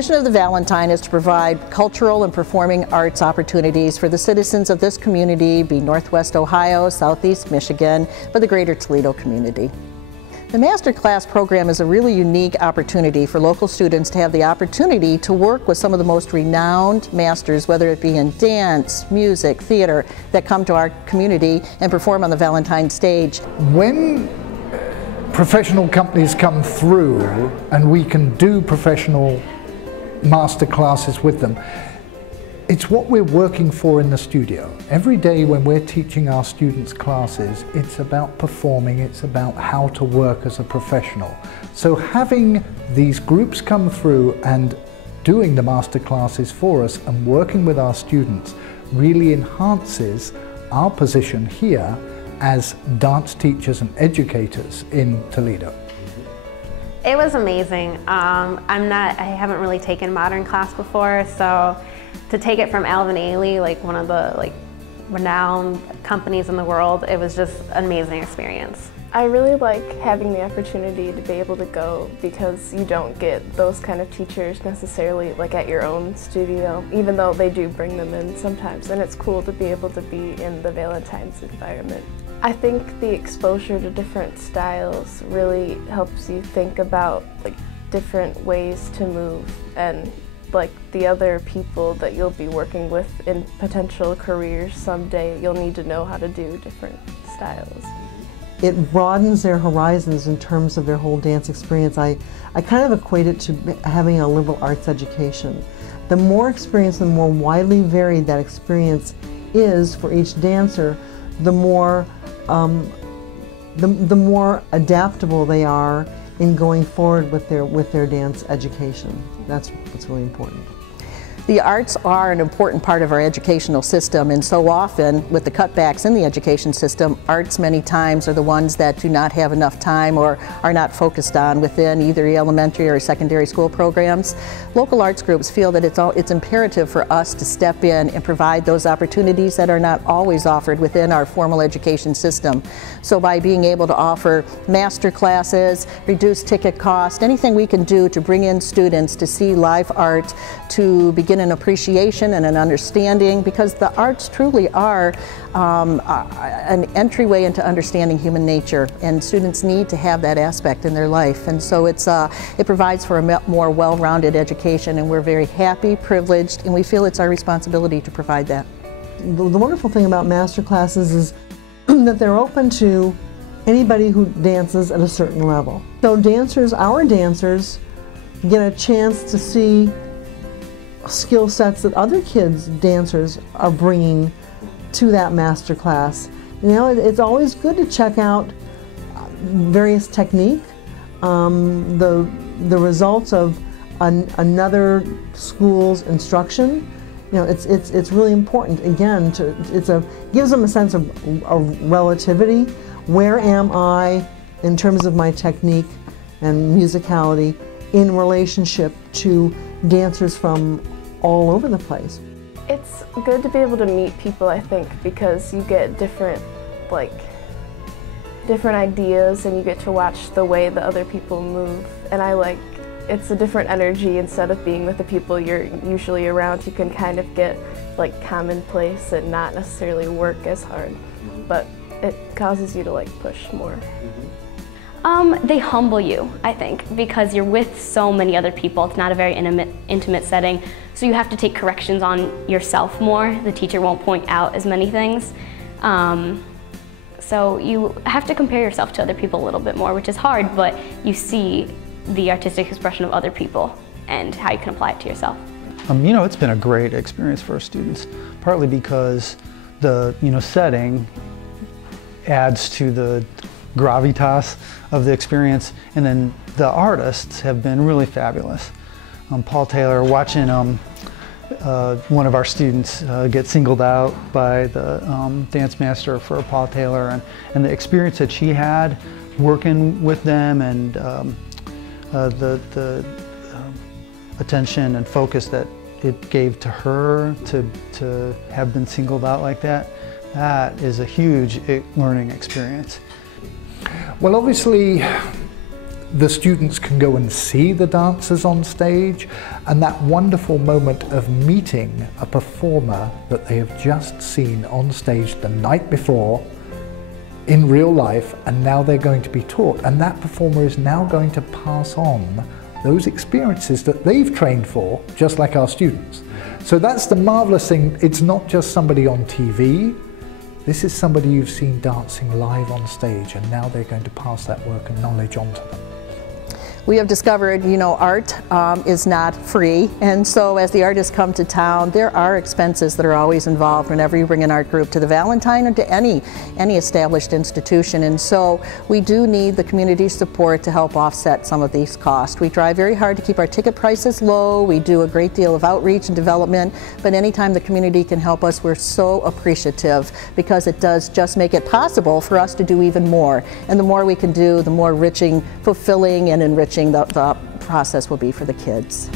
mission of the Valentine is to provide cultural and performing arts opportunities for the citizens of this community, be Northwest Ohio, Southeast Michigan, but the greater Toledo community. The Masterclass program is a really unique opportunity for local students to have the opportunity to work with some of the most renowned masters, whether it be in dance, music, theater, that come to our community and perform on the Valentine stage. When professional companies come through and we can do professional master classes with them, it's what we're working for in the studio. Every day when we're teaching our students classes, it's about performing, it's about how to work as a professional. So having these groups come through and doing the master classes for us and working with our students really enhances our position here as dance teachers and educators in Toledo. It was amazing. I haven't really taken modern class before, so to take it from Alvin Ailey, like one of the renowned companies in the world, it was just an amazing experience. I really like having the opportunity to be able to go because you don't get those kind of teachers necessarily like at your own studio, even though they do bring them in sometimes, and it's cool to be able to be in the Valentine's environment. I think the exposure to different styles really helps you think about different ways to move and the other people that you'll be working with in potential careers someday. You'll need to know how to do different styles. It broadens their horizons in terms of their whole dance experience. I kind of equate it to having a liberal arts education. The more experience, the more widely varied that experience is for each dancer, the more adaptable they are in going forward with their dance education. That's what's really important. The arts are an important part of our educational system, and so often with the cutbacks in the education system, arts many times are the ones that do not have enough time or are not focused on within either elementary or secondary school programs. Local arts groups feel that it's imperative for us to step in and provide those opportunities that are not always offered within our formal education system. So by being able to offer master classes, reduce ticket cost, anything we can do to bring in students to see live art, to begin an appreciation and an understanding, because the arts truly are an entryway into understanding human nature, and students need to have that aspect in their life. And so it provides for a more well-rounded education, and we're very happy, privileged, and we feel it's our responsibility to provide that. The wonderful thing about master classes is that they're open to anybody who dances at a certain level. So our dancers get a chance to see skill sets that other dancers are bringing to that master class. You know, it's always good to check out various technique, the results of another school's instruction. You know, it's really important. Again, gives them a sense of relativity. Where am I in terms of my technique and musicality in relationship to dancers from all over the place? It's good to be able to meet people, I think, because you get different ideas and you get to watch the way the other people move. And it's a different energy. Instead of being with the people you're usually around, you can kind of get commonplace and not necessarily work as hard, but it causes you to push more. They humble you, I think, because you're with so many other people. It's not a very intimate setting, so you have to take corrections on yourself more. The teacher won't point out as many things. So you have to compare yourself to other people a little bit more, which is hard, but you see the artistic expression of other people and how you can apply it to yourself. You know, it's been a great experience for our students, partly because the setting adds to the gravitas of the experience, and then the artists have been really fabulous. Paul Taylor, watching one of our students get singled out by the dance master for Paul Taylor, and the experience that she had working with them, and the attention and focus that it gave to her to have been singled out like that, that is a huge learning experience. Well, obviously the students can go and see the dancers on stage, and that wonderful moment of meeting a performer that they have just seen on stage the night before in real life, and now they're going to be taught, and that performer is now going to pass on those experiences that they've trained for, just like our students. So that's the marvelous thing. It's not just somebody on TV. This is somebody you've seen dancing live on stage, and now they're going to pass that work and knowledge on to them. We have discovered, you know, art is not free, and so as the artists come to town, there are expenses that are always involved whenever you bring an art group to the Valentine or to any established institution, and so we do need the community support to help offset some of these costs. We try very hard to keep our ticket prices low, we do a great deal of outreach and development, but anytime the community can help us, we're so appreciative, because it does just make it possible for us to do even more, and the more we can do, the more enriching, fulfilling, and enriching the process will be for the kids.